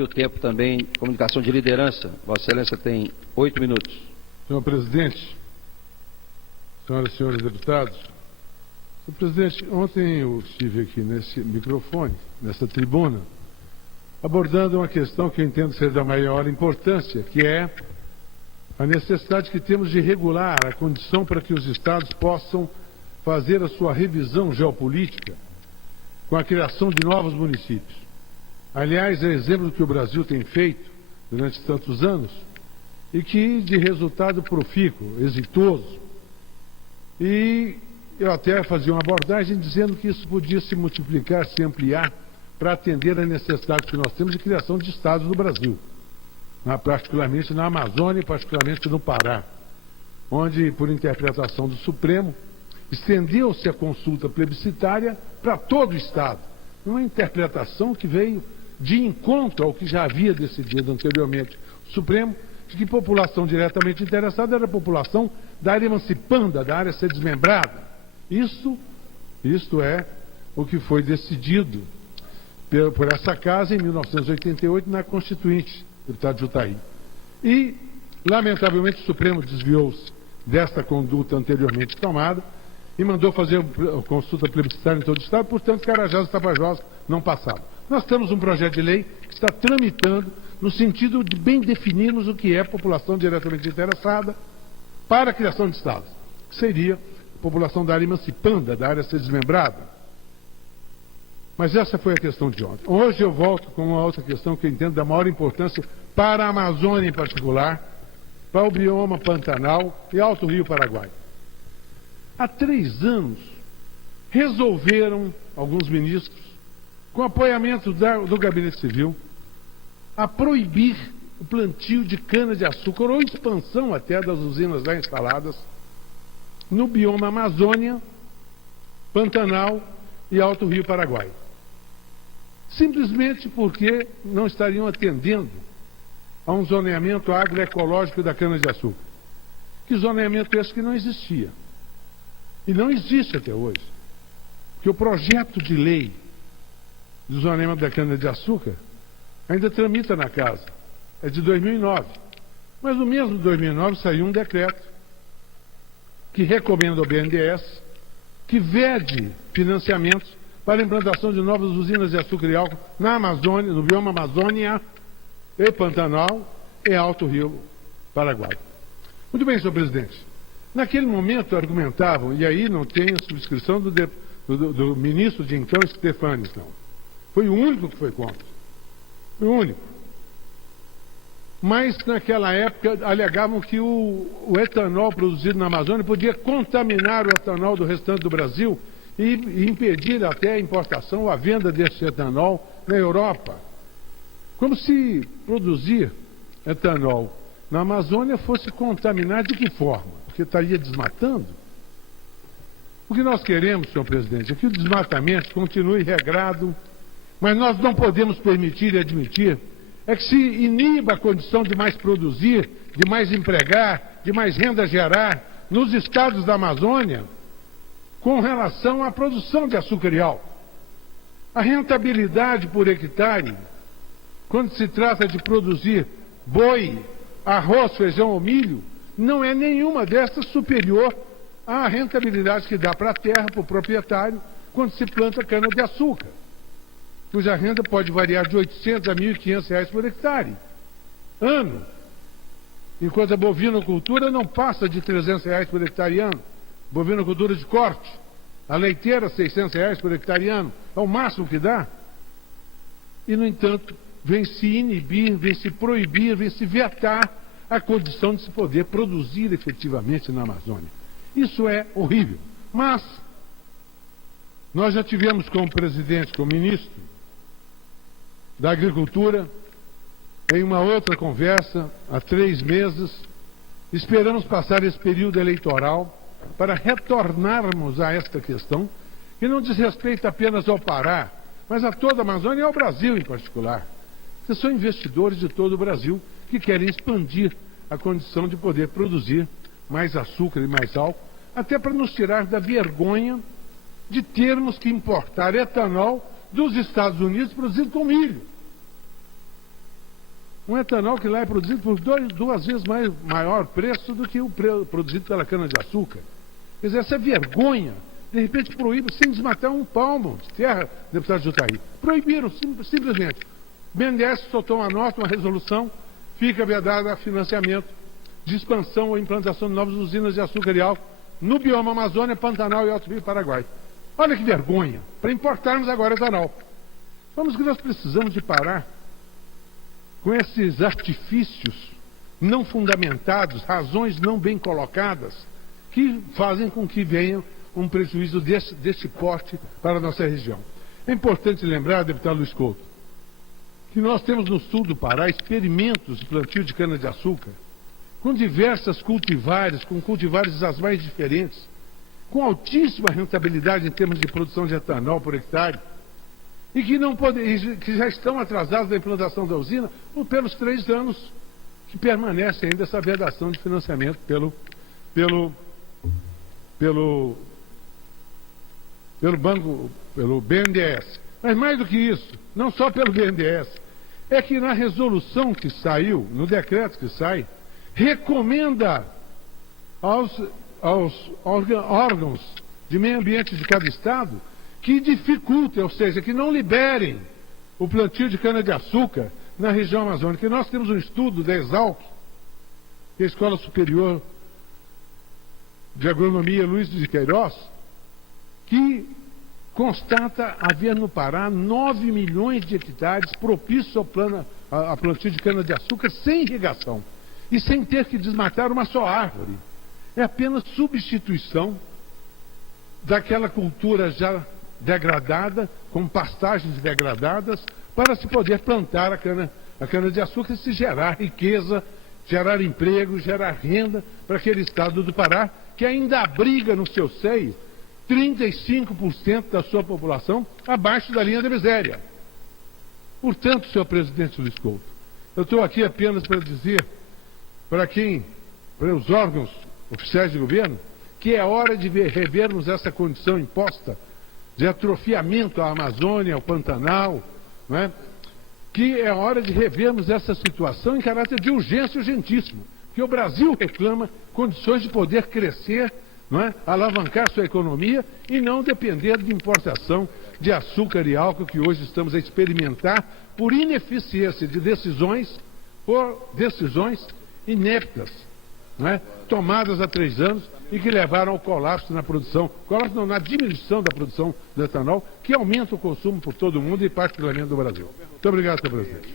que o tempo também, comunicação de liderança, Vossa Excelência tem 8 minutos. Senhor presidente, senhoras e senhores deputados, senhor presidente, ontem eu estive aqui nesse microfone, nessa tribuna, abordando uma questão que eu entendo ser da maior importância, que é a necessidade que temos de regular a condição para que os estados possam fazer a sua revisão geopolítica com a criação de novos municípios. Aliás, é exemplo do que o Brasil tem feito durante tantos anos e que de resultado profícuo, exitoso. E eu até fazia uma abordagem dizendo que isso podia se multiplicar, se ampliar para atender a necessidade que nós temos de criação de estados no Brasil, particularmente na Amazônia e particularmente no Pará, onde, por interpretação do Supremo, estendeu-se a consulta plebiscitária para todo o Estado. Uma interpretação que veio de encontro ao que já havia decidido anteriormente o Supremo, de que população diretamente interessada era a população da área emancipanda, da área a ser desmembrada. Isto é o que foi decidido por essa casa em 1988 na Constituinte, deputado Jutaí. E, lamentavelmente, o Supremo desviou-se desta conduta anteriormente tomada e mandou fazer a consulta plebiscitária em todo o Estado, portanto, Carajás e Tapajós não passaram. Nós temos um projeto de lei que está tramitando no sentido de bem definirmos o que é população diretamente interessada para a criação de estados, que seria a população da área emancipanda, da área a ser desmembrada. Mas essa foi a questão de ontem. Hoje eu volto com uma outra questão que eu entendo da maior importância para a Amazônia em particular, para o bioma Pantanal e Alto Rio Paraguai. Há 3 anos, resolveram alguns ministros, com apoiamento do Gabinete Civil, a proibir o plantio de cana-de-açúcar ou expansão até das usinas lá instaladas no bioma Amazônia, Pantanal e Alto Rio Paraguai. Simplesmente porque não estariam atendendo a um zoneamento agroecológico da cana-de-açúcar. Que zoneamento esse que não existia. E não existe até hoje. Que o projeto de lei do zoneamento da cana-de-açúcar ainda tramita na casa. É de 2009. Mas no mesmo 2009 saiu um decreto que recomenda ao BNDES que vede financiamentos para a implantação de novas usinas de açúcar e álcool na Amazônia, no bioma Amazônia e Pantanal e Alto Rio Paraguai. Muito bem, senhor presidente. Naquele momento argumentavam, e aí não tem a subscrição do ministro de então, Stefanes, não. Foi o único que foi contra. Foi o único. Mas naquela época alegavam que o etanol produzido na Amazônia podia contaminar o etanol do restante do Brasil e impedir até a importação ou a venda desse etanol na Europa. Como se produzir etanol na Amazônia fosse contaminar de que forma? Porque estaria desmatando? O que nós queremos, senhor presidente, é que o desmatamento continue regrado, mas nós não podemos permitir e admitir é que se iniba a condição de mais produzir, de mais empregar, de mais renda gerar nos estados da Amazônia com relação à produção de açúcar e álcool. A rentabilidade por hectare, quando se trata de produzir boi, arroz, feijão ou milho, não é nenhuma dessas superior à rentabilidade que dá para a terra, para o proprietário, quando se planta cana-de-açúcar, cuja renda pode variar de R$800 a R$1.500 por hectare, ano. Enquanto a bovinocultura não passa de R$300 por hectare ano. Bovinocultura de corte. A leiteira, R$600 por hectare ano. É o máximo que dá. E, no entanto, vem se inibir, vem se proibir, vem se vetar a condição de se poder produzir efetivamente na Amazônia. Isso é horrível. Mas nós já tivemos como presidente, como ministro da Agricultura, em uma outra conversa, há 3 meses, esperamos passar esse período eleitoral para retornarmos a esta questão, que não diz respeito apenas ao Pará, mas a toda a Amazônia e ao Brasil em particular. Que são investidores de todo o Brasil que querem expandir a condição de poder produzir mais açúcar e mais álcool, até para nos tirar da vergonha de termos que importar etanol dos Estados Unidos produzido com milho. Um etanol que lá é produzido por duas vezes maior preço do que o produzido pela cana-de-açúcar. Quer dizer, essa vergonha, de repente proíbe sem desmatar um palmo de terra, deputado Jutaí. Proibiram, simplesmente. O BNDES soltou uma nota, uma resolução, fica vedado financiamento de expansão ou implantação de novas usinas de açúcar e álcool no bioma Amazônia, Pantanal e Alto Rio Paraguai. Olha que vergonha, para importarmos agora etanol. Vamos que nós precisamos de parar com esses artifícios não fundamentados, razões não bem colocadas, que fazem com que venha um prejuízo deste porte para a nossa região. É importante lembrar, deputado Luiz Couto, que nós temos no sul do Pará experimentos de plantio de cana-de-açúcar, com diversas cultivares, com cultivares das mais diferentes, com altíssima rentabilidade em termos de produção de etanol por hectare, e que já estão atrasados da implantação da usina pelos 3 anos que permanece ainda essa vedação de financiamento pelo BNDES. Mas mais do que isso, não só pelo BNDES, é que na resolução que saiu, no decreto que sai, recomenda aos órgãos de meio ambiente de cada estado que dificultem, ou seja, que não liberem o plantio de cana-de-açúcar na região amazônica. E nós temos um estudo da Exalc, que é a Escola Superior de Agronomia Luiz de Queiroz, que constata haver no Pará 9 milhões de hectares propícios a plantio de cana-de-açúcar sem irrigação e sem ter que desmatar uma só árvore. É apenas substituição daquela cultura já degradada, com pastagens degradadas, para se poder plantar a cana-de-açúcar e se gerar riqueza, gerar emprego, gerar renda para aquele estado do Pará, que ainda abriga no seu seio 35% da sua população abaixo da linha da miséria. Portanto, senhor presidente Luiz Couto, eu estou aqui apenas para dizer para os órgãos oficiais de governo, que é hora de revermos essa condição imposta de atrofiamento à Amazônia, ao Pantanal, não é? Que é hora de revermos essa situação em caráter de urgência urgentíssimo, que o Brasil reclama condições de poder crescer, não é? Alavancar sua economia e não depender de importação de açúcar e álcool que hoje estamos a experimentar por ineficiência de decisões ineptas, não é? Tomadas há 3 anos e que levaram ao colapso na na diminuição da produção do etanol, que aumenta o consumo por todo mundo e particularmente do Brasil. Muito obrigado, senhor presidente.